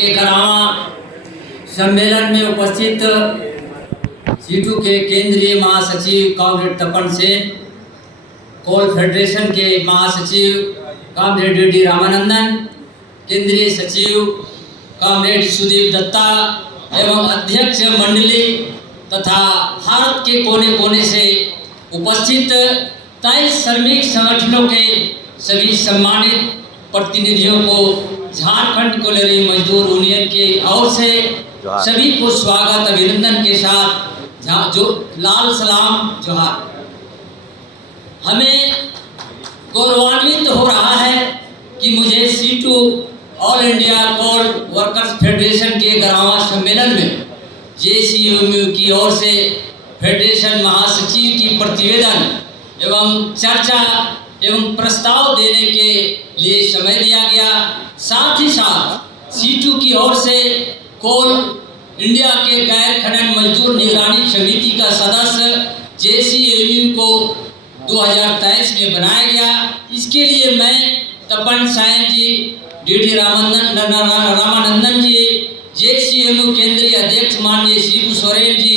के करावा सम्मेलन में उपस्थित सीटू के केंद्रीय महासचिव कॉमरेड तपन सेन, कोल फेडरेशन के महासचिव कॉमरेड डी रामानंदन, केंद्रीय सचिव कॉमरेड सुदीप दत्ता एवं अध्यक्ष मंडली तथा भारत के कोने कोने से उपस्थित 23 श्रमिक संगठनों के सभी सम्मानित प्रतिनिधियों को झारखंड कोयलरी मजदूर यूनियन के ओर से सभी को स्वागत अभिनंदन के साथ जो लाल सलाम जोहार। हमें गौरवान्वित हो रहा है कि मुझे सीटू ऑल इंडिया कोल वर्कर्स फेडरेशन के गरावा सम्मेलन में जेसीयूएमयू की ओर से फेडरेशन महासचिव की प्रतिवेदन एवं चर्चा एवं प्रस्ताव देने के लिए समय दिया गया। साथ ही साथ सीटू की ओर से कोल इंडिया के गैर खनन मजदूर निगरानी समिति का सदस्य जेसीयूएमयू को 2023 में बनाया गया। इसके लिए मैं तपन सायन जी, डी रामानंदन जी, जेसीयूएमयू केंद्रीय अध्यक्ष माननीय शिबू सोरेन जी,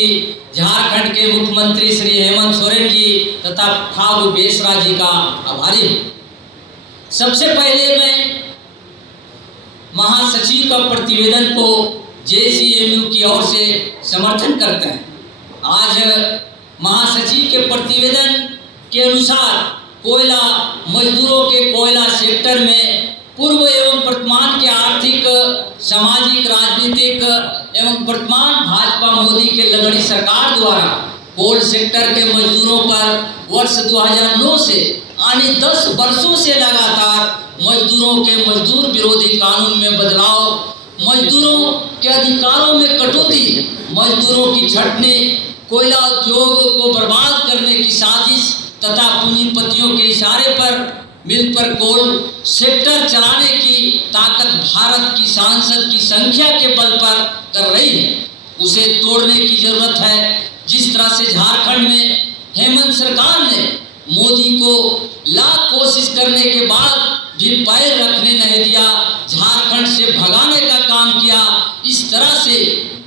झारखंड के मुख्यमंत्री श्री हेमंत सोरेन जी तथा फागू बेसरा जी का आभारी हूँ। सबसे पहले मैं महासचिव का प्रतिवेदन को जेसीयूएमयू की ओर से समर्थन करते हैं। आज महासचिव के प्रतिवेदन के अनुसार कोयला मजदूरों के कोयला सेक्टर में पूर्व एवं वर्तमान के आर्थिक, सामाजिक, राजनीतिक एवं वर्तमान भाजपा मोदी के लगड़ी सरकार द्वारा कोल सेक्टर के मजदूरों पर वर्ष 2009 से यानी 10 वर्षों से लगातार मजदूरों के मजदूर विरोधी कानून में बदलाव, मजदूरों के अधिकारों में कटौती, मजदूरों की छटनी, कोयला उद्योग को बर्बाद करने की साजिश तथा पूंजीपतियों के इशारे पर मिलकर कोल सेक्टर चलाने की ताकत भारत की सांसद की संख्या के बल पर कर रही है, उसे तोड़ने की जरूरत है। जिस तरह से झारखंड में हेमंत सरकार ने मोदी को लाख कोशिश करने के बाद भी पैर रखने नहीं दिया, झारखंड से भगाने का काम किया, इस तरह से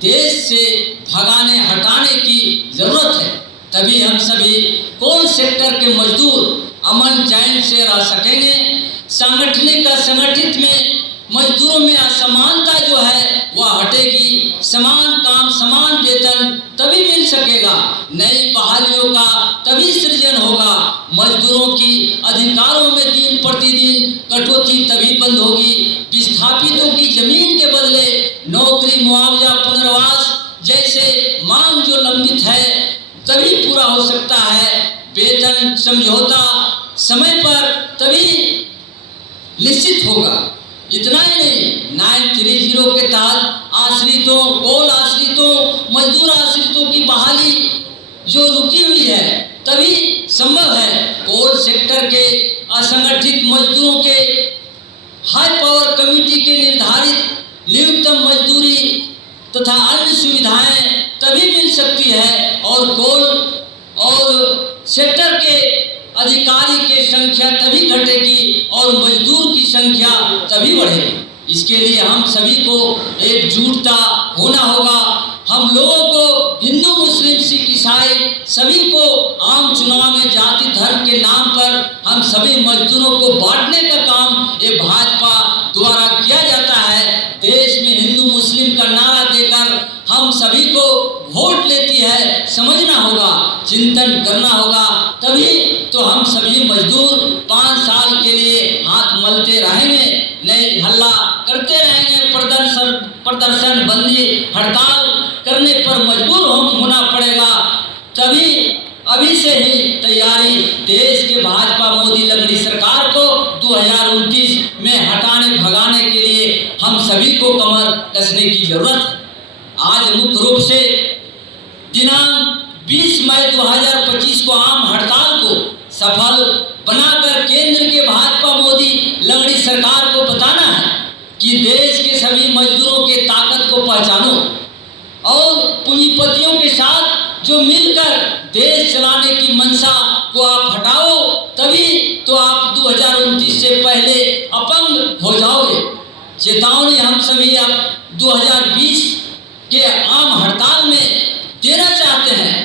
देश से भगाने हटाने की जरूरत है। तभी हम सभी कोल सेक्टर के मजदूर अमन चैन से रह सकेंगे। संगठित में मजदूरों में असमानता जो है वह हटेगी, समान काम समान वेतन तभी मिल सकेगा, नई बहालियों का तभी सृजन होगा, मजदूरों की अधिकारों में दिन प्रतिदिन कटौती तभी बंद होगी, विस्थापितों की जमीन के बदले नौकरी, मुआवजा, पुनर्वास जैसे मांग जो लंबित है तभी पूरा हो सकता है, वेतन समझौता समय पर तभी निश्चित होगा। इतना ही नहीं, 930 के तहत आश्रितों, कोल आश्रितों, मजदूर आश्रितों की बहाली जो रुकी हुई है तभी संभव है। कोल सेक्टर के असंगठित मजदूरों के हाई पावर कमेटी के निर्धारित न्यूनतम मजदूरी तथा अन्य सुविधाएं तभी मिल सकती है और कोल और सेक्टर के अधिकारी की संख्या तभी घटेगी और मजदूर की संख्या तभी बढ़ेगी। इसके लिए हम सभी को एकजुटता होना होगा। हम लोगों को, हिंदू, मुस्लिम, सिख, ईसाई सभी को आम चुनाव में जाति धर्म के नाम पर हम सभी मजदूरों को बांटने का काम ये भाजपा द्वारा किया जाता है। देश में हिंदू मुस्लिम का नारा देकर हम सभी को वोट लेती है, समझना होगा, चिंतन करना होगा, तभी तो हम सभी मजदूर 5 साल के लिए हाथ मलते रहेंगे, नहीं हल्ला करते रहेंगे, प्रदर्शन बंदी हड़ताल करने पर मजबूर होना पड़ेगा। तभी अभी से ही तैयारी देश के भाजपा मोदी लगड़ी सरकार को 2029 में हटाने भगाने के लिए हम सभी को कमर कसने की जरूरत है। आज मुख्य रूप से दिनांक 20 मई 2025 को आम हड़ताल को सफल बनाकर केंद्र के भाजपा मोदी लगड़ी सरकार को बताना है कि देश के सभी मजदूरों के ताकत को पहचानो और पूंजीपतियों के साथ जो मिलकर देश चलाने की मंशा को आप हटाओ, तभी तो आप 2029 से पहले अपंग हो जाओगे। चेतावनी हम सभी अब 2020 के आम हड़ताल में देना चाहते हैं।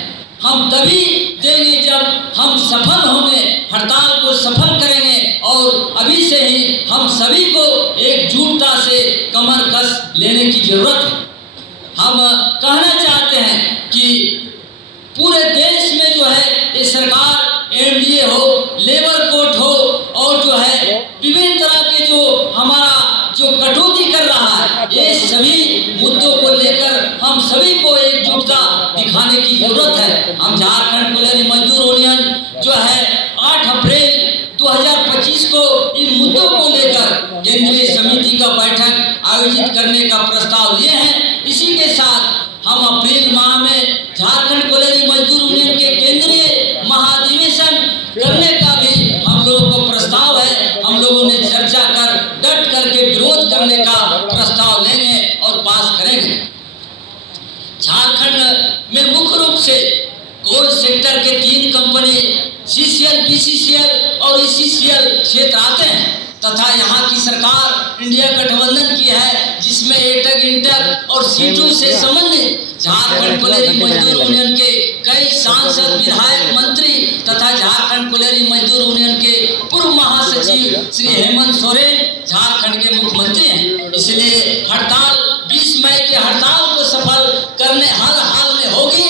हम तभी देंगे जब हम सफल होंगे, हड़ताल को सफल करेंगे और अभी से ही हम सभी को एकजुटता से कमर कस लेने की जरूरत है। हम कहना चाहते हैं कि पूरे देश में जो है ये सरकार एनडीए हो, लेबर कोर्ट हो और जो है विभिन्न तरह के जो हमारा जो कटौती कर रहा है, ये सभी मुद्दों को लेकर हम सभी को एकजुटता दिखाने की जरूरत है। हम झारखंड कोयला मजदूर यूनियन जो है 8 अप्रैल 2025 को इन मुद्दों को लेकर केंद्रीय समिति का बैठक आयोजित करने का प्रस्ताव लिए हैं। इसी के साथ हम अप्रैल माह में झारखंड कोयला मजदूर यूनियन के केंद्रीय महाधिवेशन करने का भी हम लोगों को प्रस्ताव है। हम लोगों ने चर्चा कर डट करके विरोध करने का प्रस्ताव लेंगे और पास करेंगे। झारखंड में मुख्य रूप से कोल सेक्टर के 3 कंपनी CCL, BCCL और ECCL क्षेत्र आते हैं तथा यहाँ की सरकार इंडिया गठबंधन की है, जिसमें एटक, इंटक और सीटू से संबंधित झारखंड कोयला मजदूर यूनियन के कई सांसद, विधायक, मंत्री तथा झारखंड कोयला मजदूर यूनियन के पूर्व महासचिव श्री हेमंत सोरेन झारखंड के मुख्यमंत्री हैं। इसलिए हड़ताल 20 मई के हड़ताल को सफल करने हर हाल में होगी।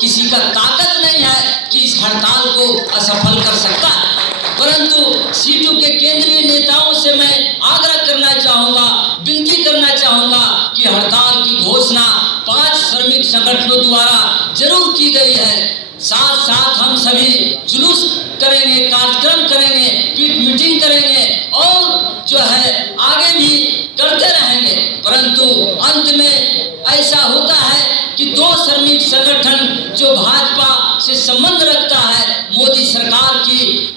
किसी का ताकत नहीं है कि इस हड़ताल को असफल कर सकता है, परंतु सीटू के केंद्रीय नेताओं से मैं आग्रह करना चाहूँगा, विनती करना चाहूँगा कि हड़ताल की घोषणा 5 श्रमिक संगठनों द्वारा जरूर की गई है। साथ साथ हम सभी जुलूस करेंगे, कार्यक्रम करेंगे, पीट मीटिंग करेंगे और जो है आगे भी करते रहेंगे। परंतु अंत में ऐसा होता है कि 2 श्रमिक संगठन जो भाजपा से संबंध रखता है, मोदी सरकार की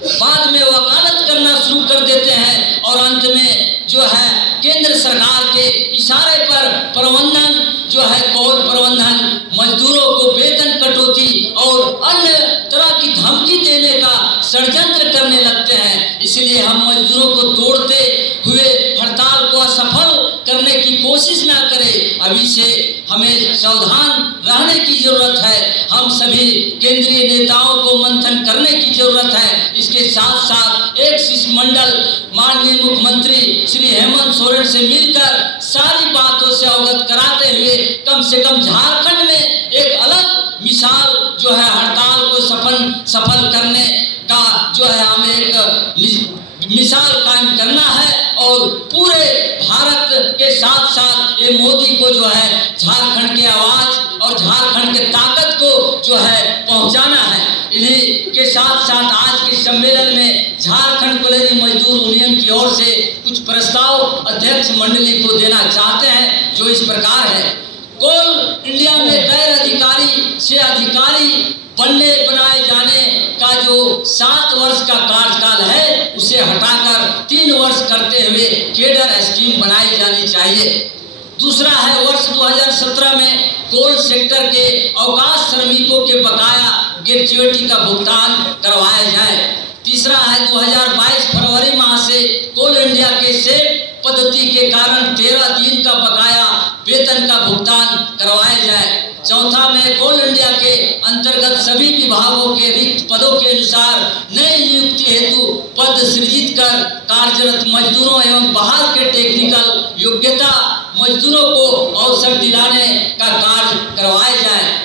बाद में वकालत करना शुरू कर देते हैं और अंत में जो है केंद्र सरकार के इशारे पर प्रबंधन जो है कोल प्रबंधन मजदूरों को वेतन कटौती और अन्य तरह की धमकी देने का षड्यंत्र करने लगते हैं। इसलिए हम मजदूरों को तोड़ते हुए हड़ताल को असफल करने की कोशिश ना करें। अभी से हमें सावधान रहने की जरूरत है। हम सभी केंद्रीय नेताओं को मंथन करने की जरूरत है। इसके साथ साथ एक शिष्टमंडल माननीय मुख्यमंत्री श्री हेमंत सोरेन से मिलकर सारी बातों से अवगत कराते हुए कम से कम झारखंड में एक अलग मिसाल जो है हड़ताल को सफल करने का जो है हमें एक मिसाल कायम करना है और पूरे भारत के साथ साथ ये मोदी को जो है झारखंड की आवाज और झारखंड के ताकत को जो है पहुंचाना है। इन्हीं के साथ साथ आज के सम्मेलन में झारखंड कोयला मजदूर यूनियन की ओर से कुछ प्रस्ताव अध्यक्ष मंडली को देना चाहते हैं, जो इस प्रकार है। कोल इंडिया में गैर अधिकारी से अधिकारी बनाए जाने का जो 7 वर्ष का कार्यकाल है, उसे हटाकर 3 वर्ष करते हुए केडर स्कीम बनाई जानी चाहिए। दूसरा है वर्ष 2017 में कोल सेक्टर के अवकाश श्रमिकों के बकाया ग्रेच्युटी का भुगतान करवाया जाए। तीसरा है 2022 फरवरी माह से कोल इंडिया के सेट पद्धति के कारण 13 दिन का बकाया वेतन का भुगतान करवाया जाए। चौथा में कोल इंडिया के अंतर्गत सभी विभागों के रिक्त पदों के अनुसार नई नियुक्ति हेतु पद सृजित कर कार्यरत मजदूरों एवं बाहर के टेक्निकल योग्यता मजदूरों को अवसर दिलाने का कार्य करवाया जाए।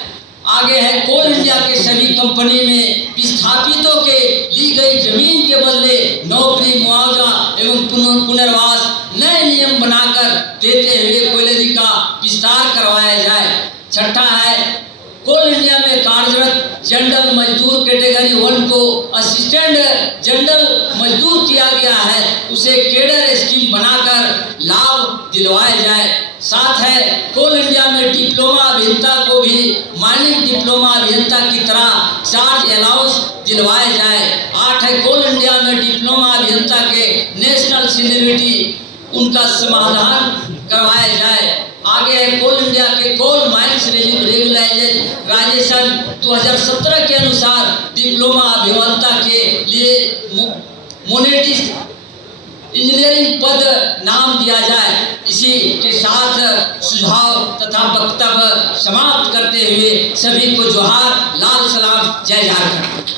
आगे है कोल इंडिया के सभी कंपनी में विस्थापितों के ली गई जमीन के बदले नौकरी, मुआवजा एवं पुनर्वास नए नियम बनाकर देते हुए कोयले का विस्तार करवाया जाए। छठा है कोल इंडिया में कार्यरत जनरल मजदूर कैटेगरी 1 को असिस्टेंट जनरल मजदूर किया गया है, उसे केडर स्कीम बनाकर लाभ दिलवाया जाए। साथ है कोल इंडिया में डिप्लोमा अभियंता को भी माइनिंग डिप्लोमा अभियंता की तरह चार्ज अलाउंस दिलवाया जाए। 8 है कोल इंडिया में डिप्लोमा अभियंता के नेशनल सीनियरिटी उनका समाधान करवाया जाए। आगे है कोल इंडिया के कोल माइंस रेगुलाइजेशन 2017 के अनुसार डिप्लोमा अभियंता के लिए मोनेटिस इंजीनियर काउंसिलरिंग पद नाम दिया जाए। इसी के साथ सुझाव तथा वक्तव्य समाप्त करते हुए सभी को जोहार, लाल सलाम, जय झारखंड।